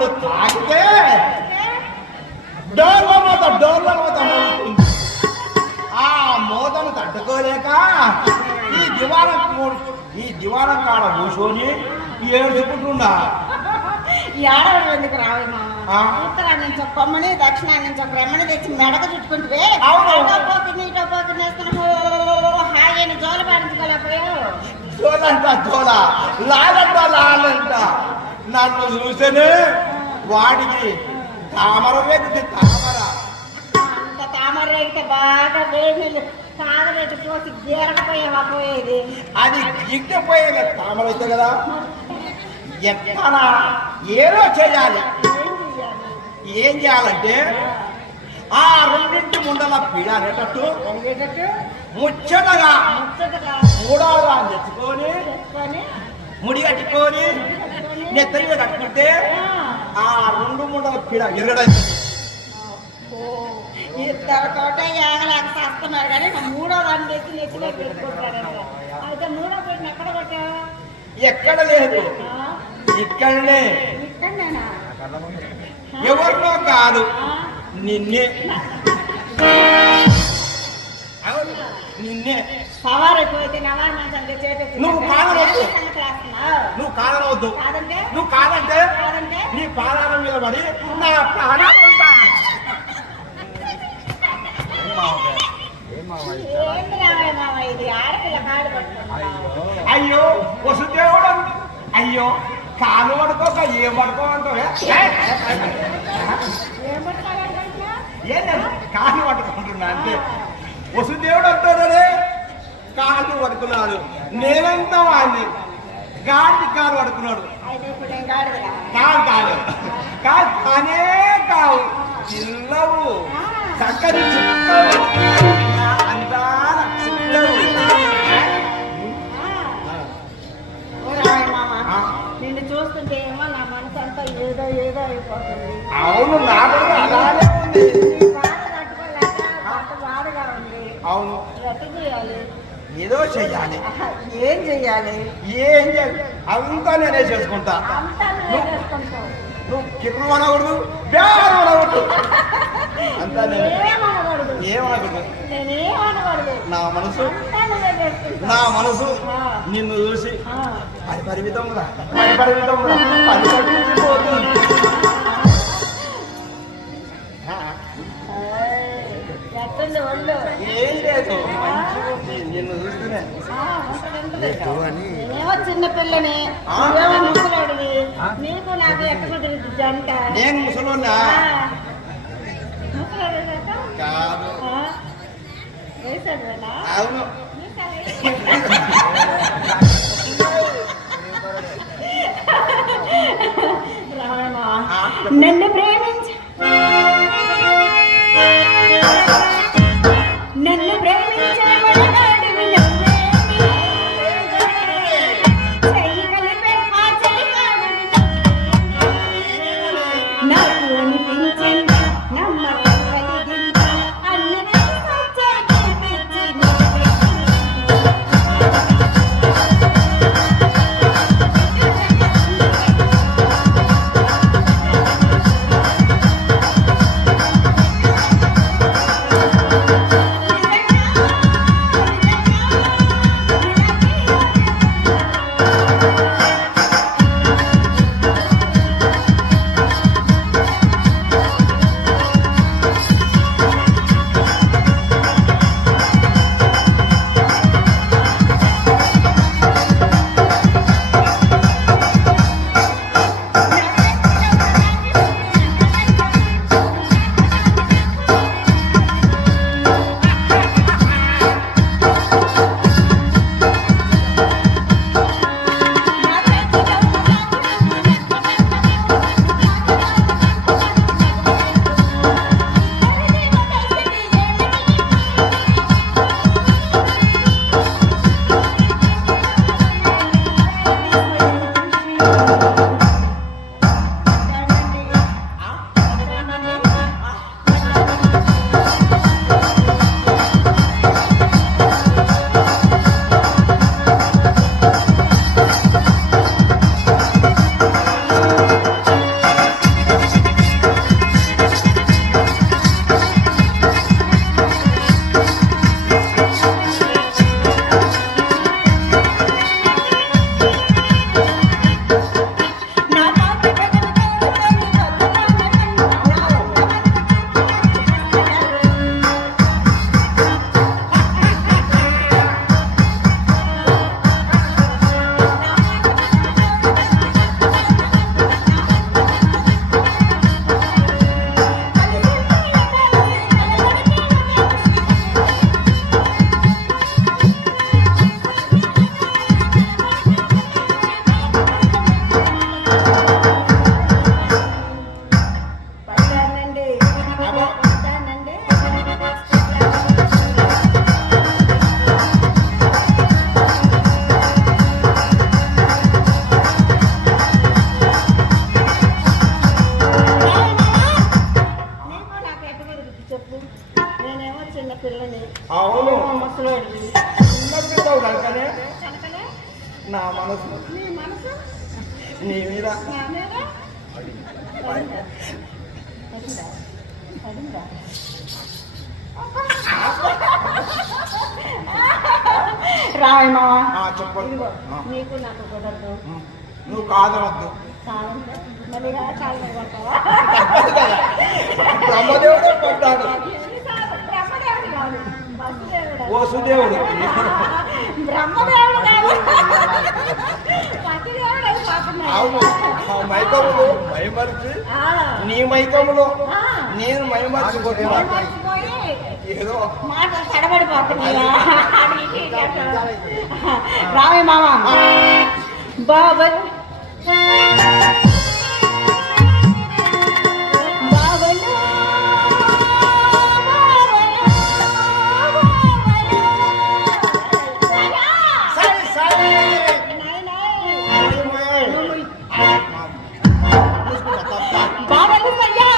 నన్ను తాకితే డోర్ల మోత ఆ మోతను తట్టుకోలేక ఈ దివానం కాడ కూర్చొని ఏడుచుకుంటున్నా. ఏడవడం ఎందుకు రావు ఉత్తరాన్ని నుంచి ఒక కొమ్మని దక్షిణాన్ని నుంచి ఒక రెమ్మని తెచ్చి మెడక చుట్టుకుంటే హాయిని జోలు పాడించుకోలేకపోయావు. జోల లాలంట నన్ను చూస్తేనే వాడికి తామర వ్యక్తి అంత తామర రేగితే బాగా వేడి కాగబెట్టి పోసి గీరకపోయావా పోయేది. అది గిట్టపోయేది తామర అయితే కదా. ఎట్లా ఏదో చేయాలి. ఏం చేయాలంటే ఆ రెండింటి ముండల పీడాలేటట్టు ముచ్చటగా మూడవగా తెచ్చుకొని ముడి కట్టుకొని నెత్త మీద కట్టుకుంటే ఆ రెండు ముండల పీడ ఎరగడం. ఇద్దరు తోట ఏగలేక చేస్తున్నారు కానీ మూడో దాన్ని తెచ్చి నెత్తిలో పెట్టుకుంటారు. అయితే మూడో పెట్టిన ఎక్కడ పెట్టావు? ఎక్కడ లేదు, ఇక్కడనే. ఇక్కడనేనా? ఎవరినో కాదు, నిన్నే. నిన్నే సవారైపోతే నవారు మంచం నువ్వు కాదనవద్దు. నువ్వు కాదంటే నీ పాదాల మీద పడి నా ప్రాణం. అయ్యో వసుదేవుడు, అయ్యో కాలు పడుకోక ఏం పడుకోమంటావే? ఏం లేదు, కాలు పట్టుకుంటున్నా అంతే. వసుదేవుడు అంటాడే కాలు పడుకున్నాడు, నేనంతా వాడిని గాడికి కాలు పడుకున్నాడు. కాదు కాదు కాదు కానే కావు, చిల్లవు చక్కని చిక్కవు అంతా చిక్కవు. నిన్ను చూస్తుంటే ఏమో నా మనసు అంతా ఏదో ఏదో అయిపోతుంది. అవును, నాకు అలానే ఉంది. బాధ తట్టుకోలేక బాధగా ఉంది. అవును, ఎట్లా చేయాలి? ఏదో చెయ్యాలి. ఏం చెయ్యాలి? ఏం చేయాలి అంతా నేనే చేసుకుంటా. నువ్వు కిర్రు అనకూడదు, బేరు అనకూడదు, అంతా నేను. ఏమనకూడదు. నా మనసు నిన్ను చూసి పరిమితంగా ఏం లేదు, నిన్ను చూస్తూనే. ఏమో చిన్న పిల్లని ముసలాడివి, నీకు నాకు ఎట్ట కుదిరింది జంట? నేను ముసలోన్నా కాదు. అవును, నన్ను ప్రేమించ నన్ను ప్రేమించే నాకు అనిపించింది నమ్మకం కలిగింది అన్ని నా మనసు నీ మనసు నీ మీద నా మీద పడిందా? పడిందా? పడిందా? రాయ్ మావా చెప్పండి. నీకు నాకు కుదరదు. నువ్వు కాదనద్దు. కాదంటే మళ్ళీ కాలు పడతావా? బ్రహ్మదేవుడే పడ్డాడు. బ్రహ్మదేవుడు కాదు, వసుదేవుడు. వసుదేవుడు బ్రహ్మదేవుడు కాదు, పతిదేవుడు అది పాపం. అవును. ఆ మైకములు మైమరిచి ఆ, నీ మైకములో ఆ. నేను మైమరిచిపోతున్నా. మర్చిపోయి ఏదో మాటలు తడబడిపోతున్నాయా? రావే మామ బాబా సరే సరే బాబలు సయ్యా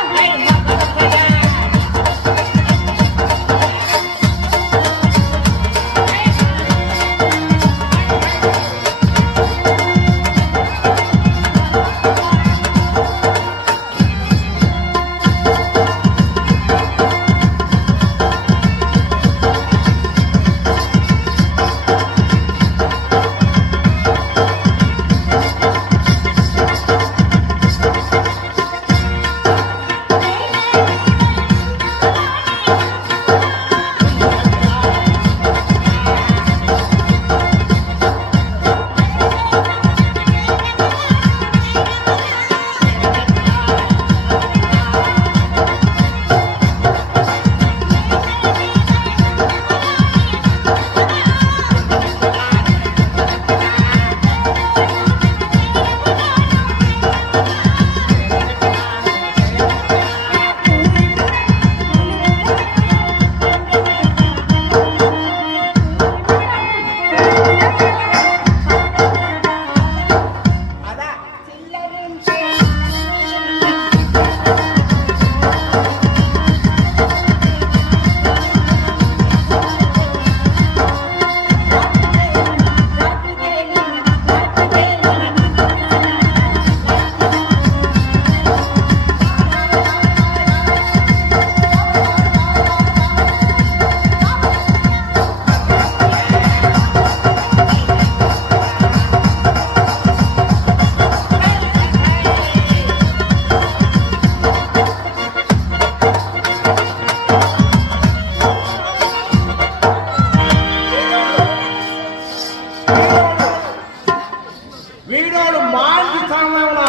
వీడోడు మాంచి సమయంలో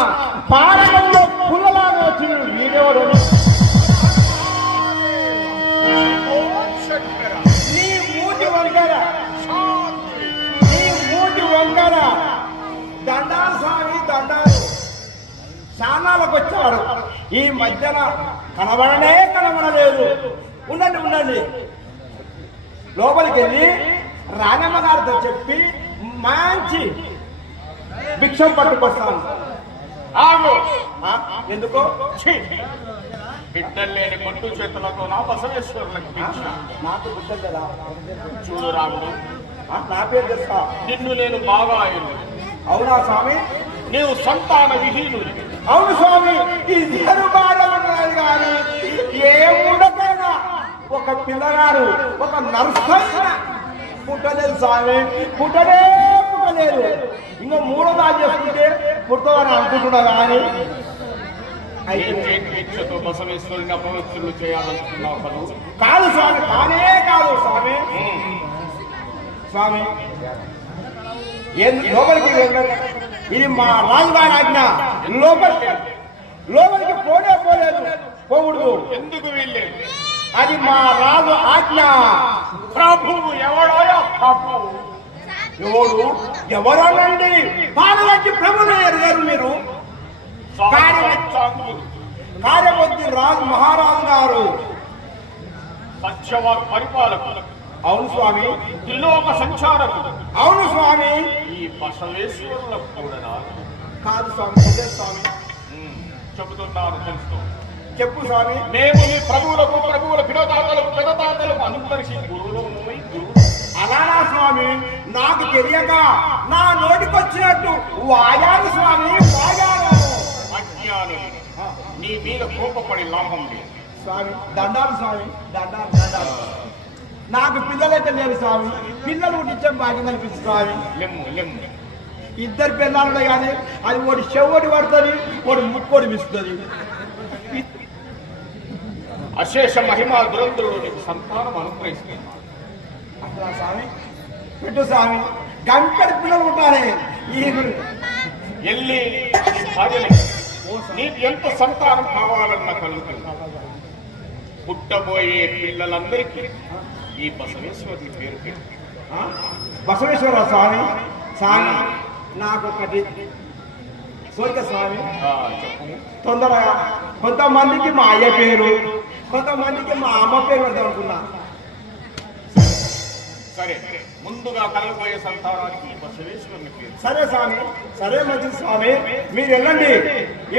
పాడడంలో పుల్లలాగా వచ్చిన వీడోడు నీ మూటి వంకర నీ మూటి వంకర దండాలు స్వామి దండాలు స్నానాలకు వచ్చాడు. ఈ మధ్యన కనబడలేదు. ఉండండి ఉండండి, లోపలికి వెళ్ళి రాణమ్మ గారితో చెప్పి మంచి భిక్షం పట్టుకొస్తాను. ఆగు. ఎందుకో బిడ్డలు లేని కొట్టు చేతులతో నా బసవేశ్వరులకు భిక్ష. నాకు బిడ్డలు కదా. చూడు రాముడు, నా పేరు తెలుసా? నిన్ను నేను బాగా ఎరుగు. అవునా స్వామి? నీవు సంతాన విహీనుడి. అవును స్వామి. ఇద్దరు బాగా ఉన్నది కానీ ఏ ఉండకైనా ఒక పిల్లగాడు ఒక నర్సైనా పుట్టలేదు స్వామి. పుట్టలేదు. ఇంకా మూడో దాని చేసుకుంటే పుట్టదని అనుకుంటున్నా కానీ దీక్షతో బసవేశ్వరుని అపవిత్రులు చేయాలనుకున్నావు కదా? కాదు స్వామి, కానే కాదు స్వామి. స్వామి లోపలికి ఇది మా రాజుగారి ఆజ్ఞ. లోపలికి పోలేదు, పోకూడదు. ఎందుకు వీల్లేదు? అది మా రాజు ఆజ్ఞ. ప్రభువు ఎవడోయా? ప్రభువు ఎవరనండి? పాలనంటి ప్రభువులు ఎరుగారు మీరు. కార్యవర్తి రాజు మహారాజు గారు. సత్యవాక్ పరిపాలకులు. అవును స్వామి. త్రిలోక సంచారకులు. అవును స్వామి. ఈ బసవేశ్వరులకు కూడా కాదు స్వామి. స్వామి చెబుతున్నారు తెలుసుకో. చెప్పు స్వామి. మేము ఈ ప్రభువుల పిడతాతలకు అనుకరిసి గురువులు. అలానా స్వామి? నాకు తెలియక నా నోటికొచ్చినట్టు వాయాను స్వామి, వాయాను. అజ్ఞానులు నీ మీద కోపపడి లాభం లేదు. స్వామి దండాలు, స్వామి దండాలు, దండాలు. నాకు పిల్లలైతే లేరు స్వామి, పిల్లలు నిత్యం భాగ్యం అనిపిస్తుంది స్వామి. లెమ్ము లెమ్ము. ఇద్దరు పిల్లలు కానీ అది ఒకటి చెవుడి పడుతుంది, ఒకటి ముక్కోడి మిస్తుంది. అశేష మహిమా దురంతుడు నీకు సంతానం అనుగ్రహిస్తున్నాడు. అట్లా స్వామి పెట్టు స్వామి, గంటడి పిల్లలు ఉంటారే ఈ ఎల్లి భార్యలే నీకు ఎంత సంతానం కావాలన్న కలుగుతుంది. పుట్టబోయే పిల్లలందరికీ ఈ బసవేశ్వరుని పేరు పెట్టి బసవేశ్వర స్వామి. స్వామి నాకు ఒకటి సోరిక స్వామి, చెప్పు. తొందరగా కొంతమందికి మా అయ్య పేరు, కొంతమందికి మా అమ్మ పేరు పెడదాం అనుకున్నా. సరే, ముందుగా కలగబోయే సంతానానికి ఈ బసవేశ్వరుని పేరు. సరే స్వామి, సరే మంచిది స్వామి, మీరు వెళ్ళండి.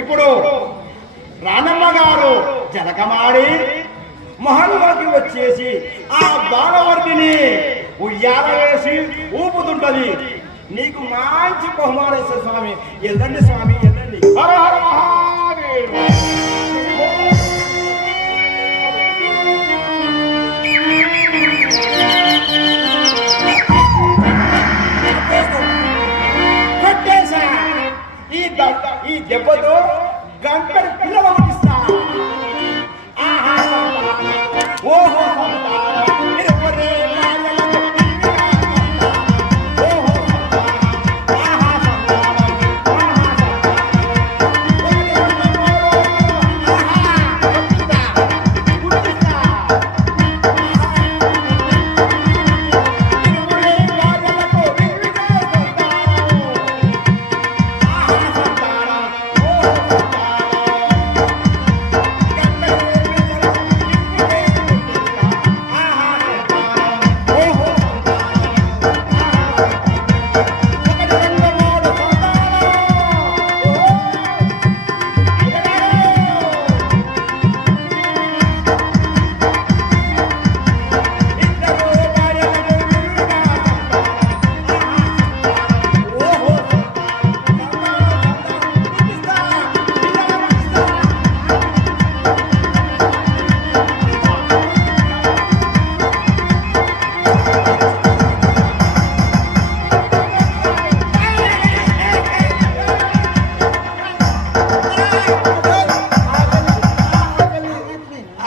ఇప్పుడు రానమ్మ గారు జలకమాడి మహల్లోకి వచ్చేసి ఆ బాలవర్తిని ఉయ్యాల వేసి ఊపుతుంటది. నీకు మంచి బహుమానం ఇస్తుంది స్వామి. వెళ్ళండి స్వామి, వెళ్ళండి. హర హర మహాదేవ. కొట్టేశా. ఈ దెబ్బతో గంటలు పిల్లలు పంపిస్తా. ఆహా ఓహో ఎవరే మాయలకు ఓహో ఆహా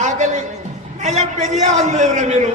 ఆకలి అయ్యా పెరిగే వాళ్ళు మీరు.